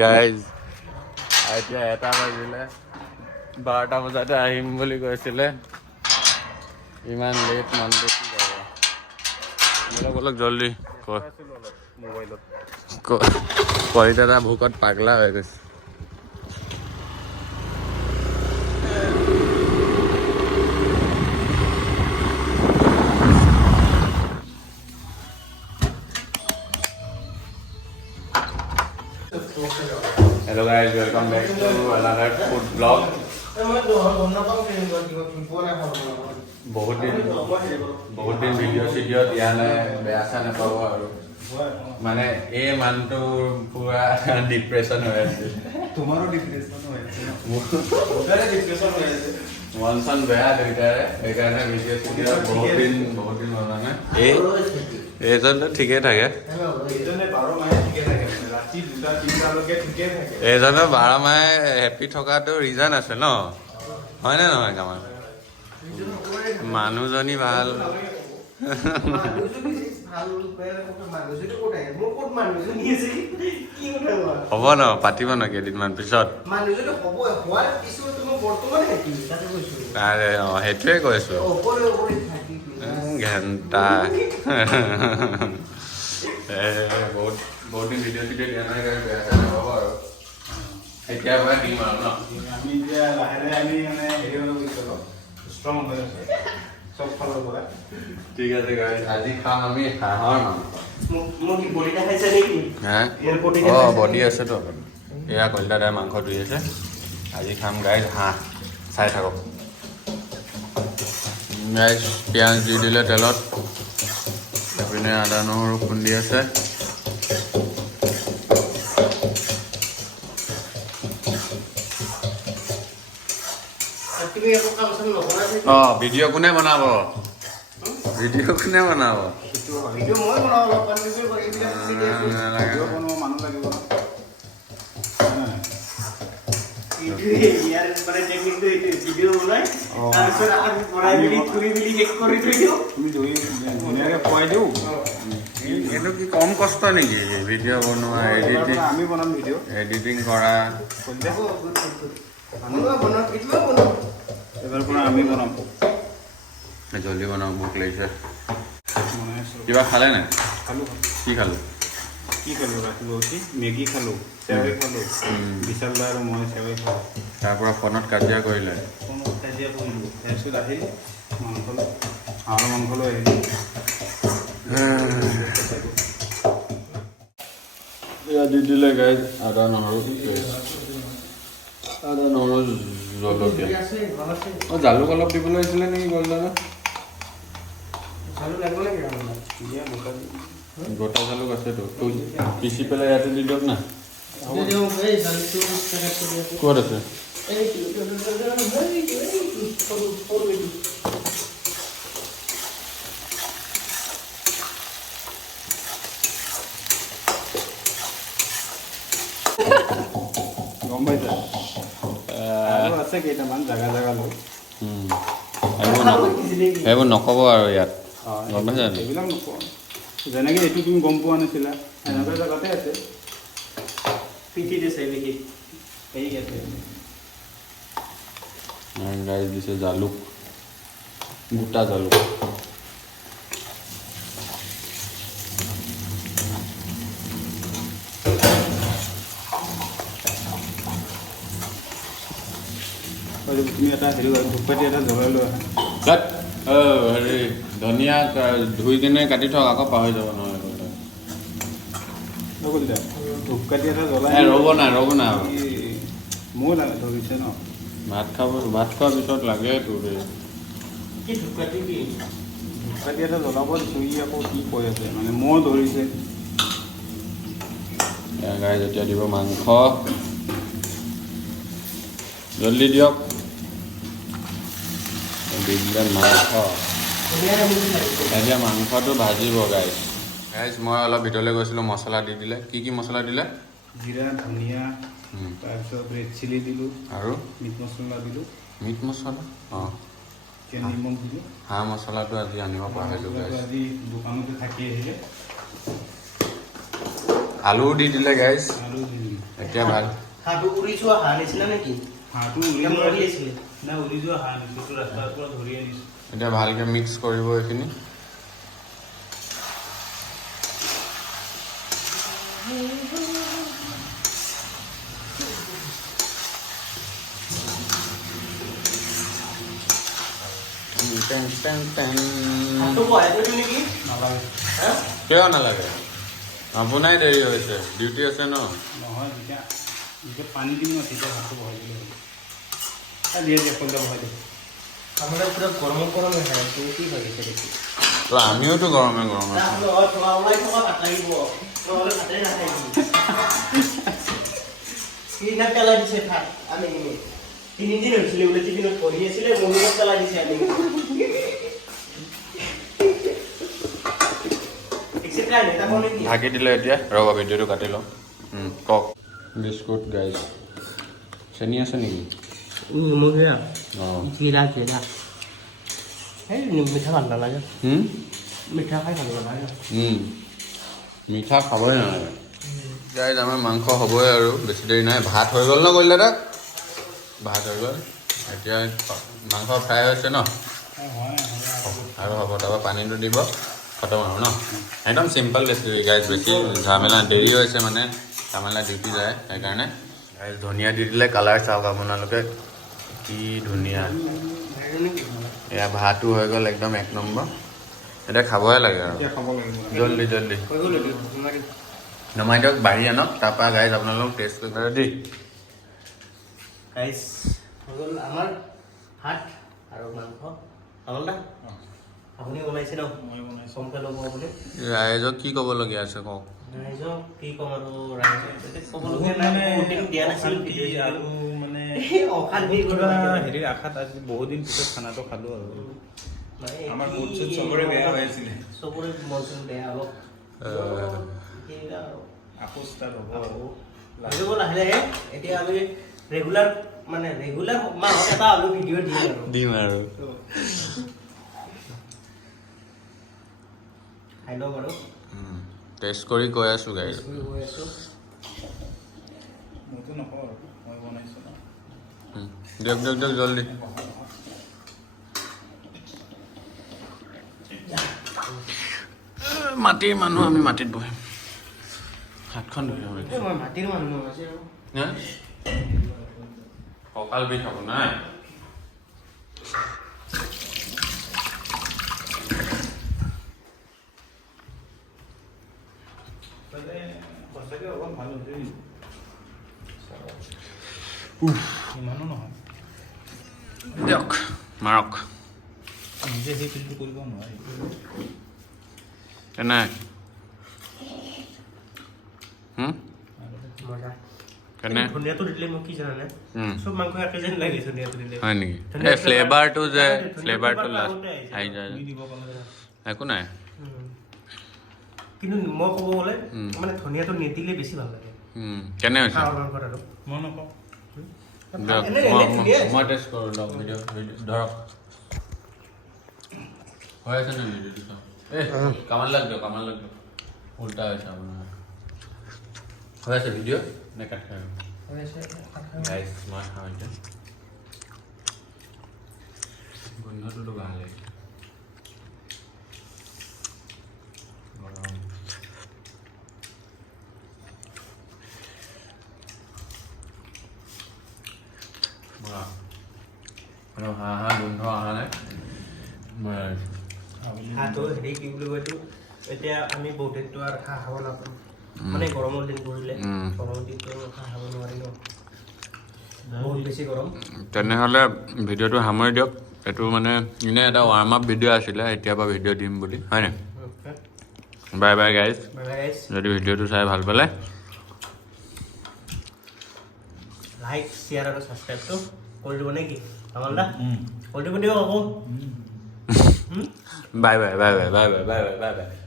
Guys এতিয়া 1টা বাজিলে 12টা বজাতে আহিম বুলি কৈছিলে ইমান লেট মানুহটো কি কৰিব অলপ জলদি কলিত এটা ভোকত পাগলা হৈ গৈছে Hello guys, welcome back to another food vlog. बहुत दिन वीडियो दिया নাই বেয়া চা নাপাব আৰু মানে এই মানটো পুৰা ডিপ্ৰেছন হৈ আছে তোমাৰো ডিপ্ৰেছন হৈ আছে ওটাৰে ডিপ্ৰেছন হৈ আছে মনসন বেয়া দুইটাৰে এইকাৰণে ভিডিও বহুত দিন বনা নাই এইজনটো ঠিকে থাকে এইজনে 12 মাহে ঠিকে থাকে ৰাতি 2টা 3টা লৈকে ঠিকে থাকে এইজনৰ 12 মাহে হেপি থকাটো ৰিজন আছে ন হয় না নহয় কামাল মানুহজনী ভাল হ'ব ন পাতিব ন কেইদিনমান পিছত আৰে সেইটোৱে কৈছো ঘণ্টা বহুত দিন ভিডিঅ' দিয়া নাই হ'ব আৰু এতিয়া পৰা দিম আৰু ন আমি এতিয়া লাহে লাহে আমি মানে হেৰি হৈ গৈছোঁ ষ্ট্ৰং হৈ আছে সব ফালৰ পৰা ঠিক আছে গাইজ আজি খাম আমি হাঁহৰ মাংস বডিটা খাইছে নেকি বডি আছেতো এয়া কলিতা দাই মাংস ধুই আছে আজি খাম গাইজ হাঁহ চাই থাকক গাইজ পিঁয়াজ দি দিলে তেলত এইপিনে আদা নহৰু খুন্দি আছে ভিডিঅ' কোনে বনাব এইটো কি কম কষ্ট নেকি ভিডিঅ' বনোৱা এডিটিং কৰা এবাৰ পৰা আমি বনাম জলদি বনাম ভোক লাগিছে কিবা খালে নাই কি খালো ৰাতিপুৱা উঠি মেগী খালোঁ চেৱাই খালোঁ বিশাল দা আৰু মই চেৱাই খালোঁ তাৰপৰা ফোনত কাজিয়া কৰিলে তাৰপিছত আহি হাঁহৰ মাংস লৈ আহিলোঁ এয়া দি দিলে গাইজ আদা নহৰু জলকীয়া জালুক অলপ দিবলৈ আহিছিলে নেকি গলদানা গোটা জালুক আছেতো পিচি পেলাই ইয়াতে দি দিয়ক না ক'ত আছে গম পাইছা আছে কেইটামান জাগা লৈ এইবোৰ নক'ব আৰু ইয়াত গম পাইছা এইবিলাক নকওঁ যেনেকৈ এইটো তুমি গম পোৱা নাছিলা এনেকুৱা জেগাতে আছে পিঠিত আছে নেকি এই আছে গাইজ দিছে জালুক গোটা জালুক তুমি এটা হেৰি ধূপকাঠি এটা জ্বলাই লৈ আহা হেৰি ধনিয়া ধুই কিনে কাটি থওক আকৌ পাহৰি যাব নহয় ধূপকাঠি এটা জ্বলাই ৰ'ব না মোৰ ধৰিছে ন ভাত খোৱাৰ পিছত লাগে তোৰ ধূপকাঠি এটা জ্বলাব চুই আকৌ কি কৈ আছে মানে মহ ধৰিছে গাই যেতিয়া দিব মাংস জলদি দিয়ক দি দিলে মাংস এতিয়া মাংসটো ভাজিব গাইজ মই অলপ ভিতৰলৈ গৈছিলোঁ মছলা দি দিলে কি মছলা দিলে জিৰা ধনিয়া তাৰপিছত ৰেড চিলি দিলোঁ আৰু মিট মছলা দিলোঁ অঁ নিমখ দিলোঁ হাঁহ মছলাটো আজি আনিব পাহৰিলোঁ আজি দোকানতে থাকি আহিলে আলু দি দিলে গাইজ আলু দি দিম এতিয়া ভাল হাঁহটো উৰি যোৱা হাঁহ নিচিনা নেকি হাঁহটো মৰি আছিলে না উৰি যোৱা হাঁহ নিচিনাটো ৰাস্তাৰ পৰা ধৰি আনিছোঁ এতিয়া ভালকৈ মিক্স কৰিব এইখিনি হাঁহটো বহাই থৈ দিওঁ নেকি নালাগে হা কিয় নালাগে আপোনাৰ দেৰি হৈছে ডিউটি আছে ন নহয় যেতিয়া যেতিয়া পানী দিম ন তেতিয়া ভাতটো বহাই দিলে হ'ল দিয়ে দিয়ে কলটা বহাই দিয়ে আমাৰ পুৰা গৰম গৰম হৈ থাকে তুমি কি ভাবিছে দেখি তো আমিওতো গৰমে গৰমে ওলাই থকা ভাত লাগিব নহ'লে ভাতেই নাথাকিব সিদিনা পেলাই দিছে ভাত আনি তিনিদিন হৈছিলে বোলে টিফিনত পঢ়ি আছিলে মহিলাক পেলাই দিছে আনি ঢাকি দিলে এতিয়া ৰ'ব ভিডিঅ'টো কাটি লওঁ কওক বিস্কুট গাইজ চেনি আছে নেকি মহিলা অঁ চিৰা চিৰা এই মিঠা ভাল নালাগে মিঠা খাই ভাল নালাগে মিঠা খাবই নালাগে গাইজ আমাৰ মাংস হ'বই আৰু বেছি দেৰি নাই ভাত হৈ গ'ল ন কৰিলে তাক ভাত হৈ গ'ল এতিয়া মাংস ফ্ৰাই হৈছে ন আৰু হ'ব তাৰপৰা পানীটো দিব খতম আৰু ন একদম চিম্পল ৰেচিপি গাইজ বেছি ঝামেলা দেৰি হৈছে মানে ঝামেলা ডিউটি যায় সেইকাৰণে গাইজ ধনিয়া দি দিলে কালাৰ চাওক আপোনালোকে কি ধুনীয়া এয়া ভাতো হৈ গ'ল একদম এক নম্বৰ এতিয়া খাবহে লাগে আৰু খাব লাগিব জল্দি জল্দি নমাই দিয়ক বাঢ়ি আনক তাৰপৰা গাইজ আপোনালোক টেষ্ট কৰিব দেই গাইছ হৈ গ'ল আমাৰ ভাত আৰু মাংস আমলদা আপুনি বনাইছে ন মই বনাইছোঁ কমকৈ ল'ব আপুনি ৰাইজক কি ক'বলগীয়া আছে কওক ৰাইজক কি ক'ম আৰু ৰাইজক ক'বলগীয়া নাই বহুত দিন দিয়া নাছিল আৰু মানে অশান্তি হেৰিৰ আশাত আজি বহুত দিন পিছত খানাটো খালোঁ আৰু আমাৰ মুড চুড চবৰে বেয়া হৈ আছিলে চবৰে মন চুন বেয়া অলপ আকৌ ষ্টাৰ্ট হ'ব আহিব লাহে লাহে এতিয়া আমি ৰেগুলাৰ মাহত এটা আমি ভিডিঅ' দিম আৰু খাই লওঁ বাৰু টেষ্ট কৰি কৈ আছোঁ গাইজ গৈ আছোঁ মইতো নকওঁ আৰু মই বনাইছোঁ ন দিয়ক দিয়ক দিয়ক জল্দি মাটিৰ মানুহ আমি মাটিত বহিম হাতখন ধুই মই মাটিৰ মানুহ আছে কঁকাল বিষ হ'ব নাই সঁচাকৈ অকণ ভাল হৈছে ইমানো নহয় দিয়ক মাৰক নিজে সেই ফিলটো কৰিব নোৱাৰি কেনে কেনে ধনিয়াটো দিলে মোক কি জানানে চব মাংস একে যেন লাগে ধনিয়াটো দিলে হয় নেকি এই ফ্লেভাৰটো যে ফ্লেভাৰটো লাষ্ট আহি যায় দিব পালে একো নাই কিন্তু মই ক'ব গ'লে মানে ধনিয়াটো নিদিলে বেছি ভাল লাগে কেনে হৈছে হাঁহৰ মাংসত আৰু মই নকওঁ মই টেষ্ট কৰোঁ লওক ভিডিঅ' ধৰক হৈ আছে নে ভিডিঅ'টো চাওক এই কামাল লাগ দিয়ক উল্টা হৈছে আপোনাৰ হৈ আছে ভিডিঅ' নে কাট খাই গাইজ মই খাওঁ এতিয়া গোন্ধটোতো ভাল লাগিছে গৰম হাঁহ গোন্ধ অহা নাই হাঁহটো হেৰি কি বুলি কয় এইটো এতিয়া আমি বহুত দিনটো আৰু হাঁহ খাব নাপাওঁ মানে গৰমৰ দিন পৰিলে গৰমৰ দিনটো হাঁহ খাব নোৱাৰি ন বহুত বেছি গৰম তেনেহ'লে ভিডিঅ'টো সামৰি দিয়ক এইটো মানে এনেই এটা ৱাৰ্ম আপ ভিডিঅ' আছিলে এতিয়াৰ পৰা ভিডিঅ' দিম বুলি হয়নে বাই বাই গাইজ যদি ভিডিঅ'টো চাই ভাল পালে লাইক শ্বেয়াৰ আৰু ছাবস্ক্ৰাইবটো কৰি দিব নেকি আমলদা কৰি দিব দিয়ক আকৌ bye bye bye bye bye bye bye bye bye